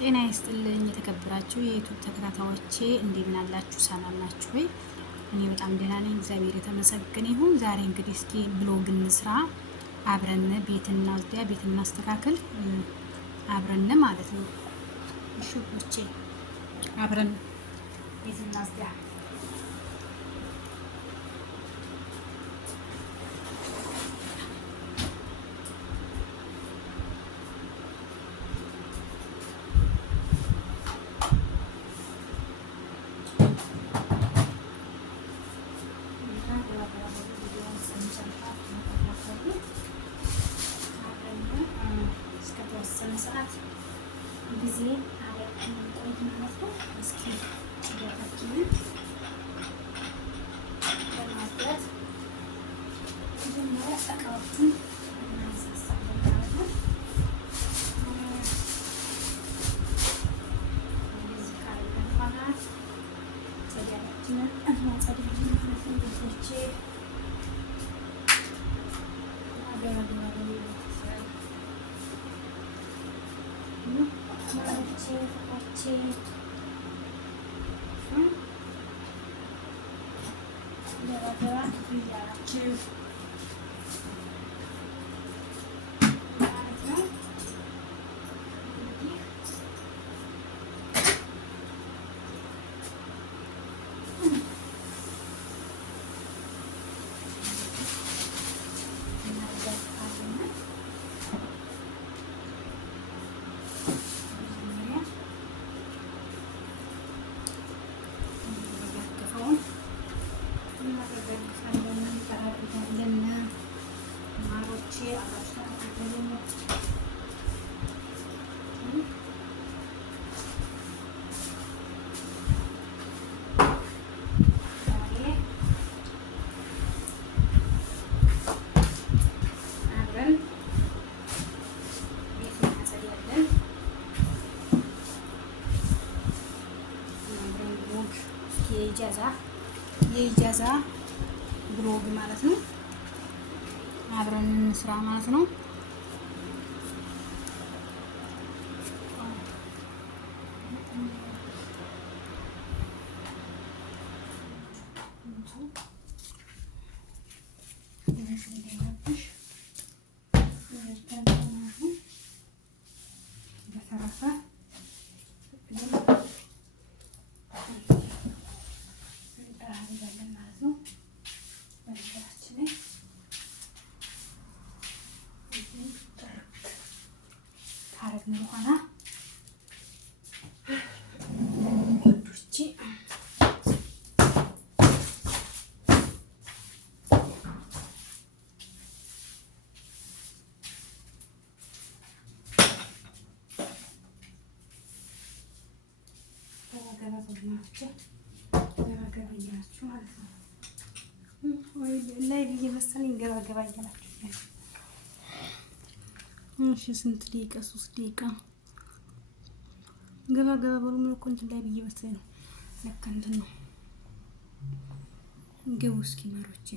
ጤና ይስጥልኝ የተከበራችሁ የዩቲዩብ ተከታታዮቼ እንደምን አላችሁ? ሰላም ናችሁ ወይ? እኔ በጣም ደህና ነኝ፣ እግዚአብሔር የተመሰገነ ይሁን። ዛሬ እንግዲህ እስኪ ብሎግ እንስራ አብረን፣ ቤትና ወዲያ ቤት እናስተካክል አብረን ማለት ነው። እሺ ወጪ አብረን ቤትና ወዲያ ሰዓት ጊዜ አብረን ቆይ ማለት ነው። እስኪ ጭጋታችንን ለማጥራት መጀመሪያ እቃዎቹን እናነሳሳለን ማለት ነው። እንደዚህ ካለን በኋላ ጭጋታችንን እናጸዳለን ማለት ነው። ልጆቼ የኢጃዛ ብሎግ ማለት ነው። አብረን እንስራ ማለት ነው። በኋላ ወንዶቼ ገባገባኛችሁ ማለት ነው። ወይ ላይ ብዬ መሰለኝ ገባገባ እያላችሁ። እሺ ስንት ደቂቃ? 3 ደቂቃ ገባ ገባ በሉ። ምን እኮ እንትን ላይ ብዬ መሰለኝ ነው። ለካ እንትን ነው። ግቡ እስኪ ማሮቼ።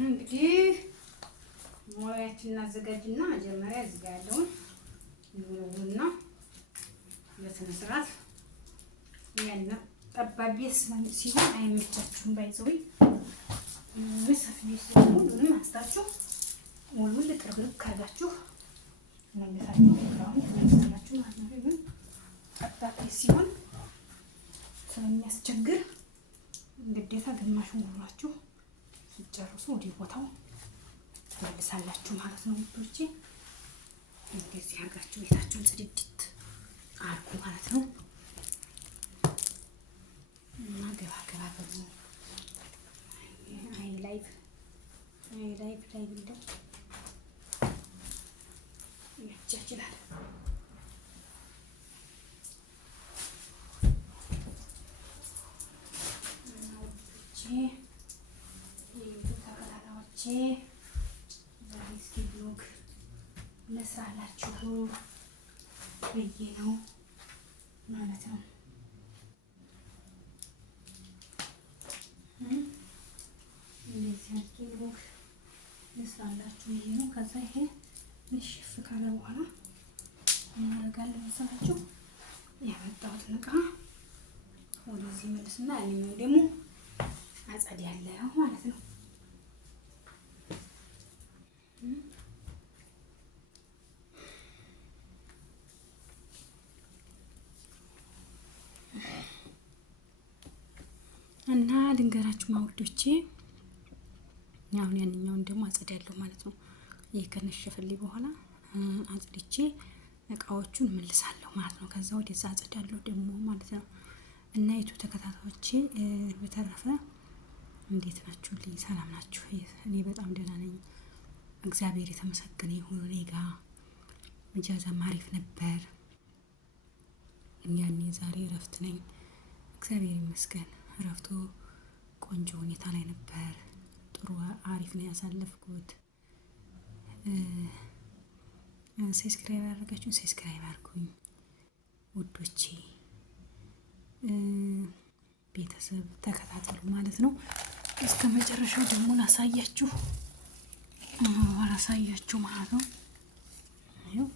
እንግዲህ ሞያችን እናዘጋጅና መጀመሪያ እዚህ ጋር ያለውን እንወውና በስነ ስርዓት ያና ጠባብ ሲሆን አይመቻችሁም። ባይዘው ሰፊ ሲሆን ምንም አስታችሁ ሙሉን ልጥርግርግ ካላችሁ መልሳችሁ ግራውን ትመልሳላችሁ ማለት ነው። ግን ቀጣፊ ሲሆን ስለሚያስቸግር ግዴታ ግማሽ ሙሉላችሁ ሲጨርሱ ወደ ቦታው ትመልሳላችሁ ማለት ነው ውዶቼ። እንደዚህ አድርጋችሁ ቤታችሁን ጽድት አድርጉ ማለት ነው። እና ገባ ገባ በሉ ላይቭ እንደው ያቻችላል። ተከታታዮቼ ዛሬ እስኪ ብሎግ ልስራላችሁ ብዬ ነው ማለት ነው። እንደዚህ አድርጌ ብሎግ ልስራላችሁ ብዬ ነው። ከዛ ይሄ ንሽፍ ካለ በኋላ እናደርጋለን መሰላችሁ። ያመጣሁትን እቃ ወደዚህ መልስና ያኛው ደግሞ አጸዳለሁ ማለት ነው። እና ድንገራችሁ ማውዶቼ አሁን ያንኛውን ደግሞ አጸዳለሁ ማለት ነው። ይሄ ከነሸፈልኝ በኋላ አጽድቼ እቃዎቹን መልሳለሁ ማለት ነው። ከዛ ወደዛ አጸዳለሁ ደግሞ ማለት ነው። እና የቱ ተከታታዮቼ በተረፈ እንዴት ናችሁ? ልኝ ሰላም ናችሁ? እኔ በጣም ደህና ነኝ፣ እግዚአብሔር የተመሰገነ ይሁን። እኔ ጋ እጃዛም አሪፍ ነበር። ያኔ ዛሬ እረፍት ነኝ፣ እግዚአብሔር ይመስገን። እረፍቱ ቆንጆ ሁኔታ ላይ ነበር። ጥሩ አሪፍ ነው ያሳለፍኩት። ሰብስክራይብ ያደረጋችሁን ሰብስክራይብ አድርጉኝ ውዶቼ፣ ቤተሰብ ተከታተሉ ማለት ነው። እስከ መጨረሻው ደግሞ ላሳያችሁ ማለት ነው። ይኸው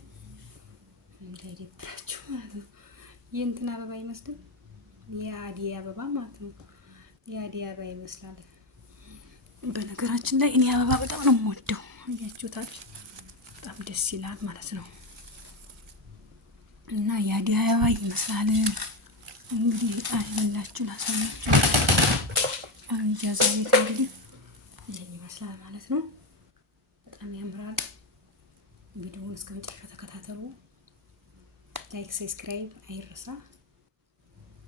እንዳይደብራችሁ ማለት ነው። የእንትን አበባ አይመስልም? የአደይ አበባ ማለት ነው። የአደይ አበባ ይመስላል። በነገራችን ላይ እኔ አበባ በጣም ነው የምወደው። አያችሁታል? በጣም ደስ ይላል ማለት ነው። እና የአደይ አበባ ይመስላል። እንግዲህ አይላችሁ ላሳያችሁ። ኢጃዛ ቤት እንግዲህ ይሄን ይመስላል ማለት ነው። በጣም ያምራል። ቪዲዮውን እስከ መጨረሻ ተከታተሉ። ላይክ ሰብስክራይብ አይረሳ።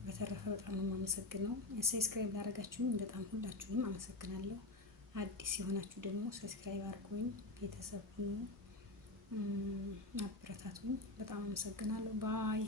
በተረፈ በጣም ነው የማመሰግነው። ሰብስክራይብ ላደረጋችሁኝ በጣም ሁላችሁንም አመሰግናለሁ። አዲስ የሆናችሁ ደግሞ ሰብስክራይብ አድርጉኝ፣ ቤተሰብ ሁኑ፣ አበረታቱኝ። በጣም አመሰግናለሁ። ባይ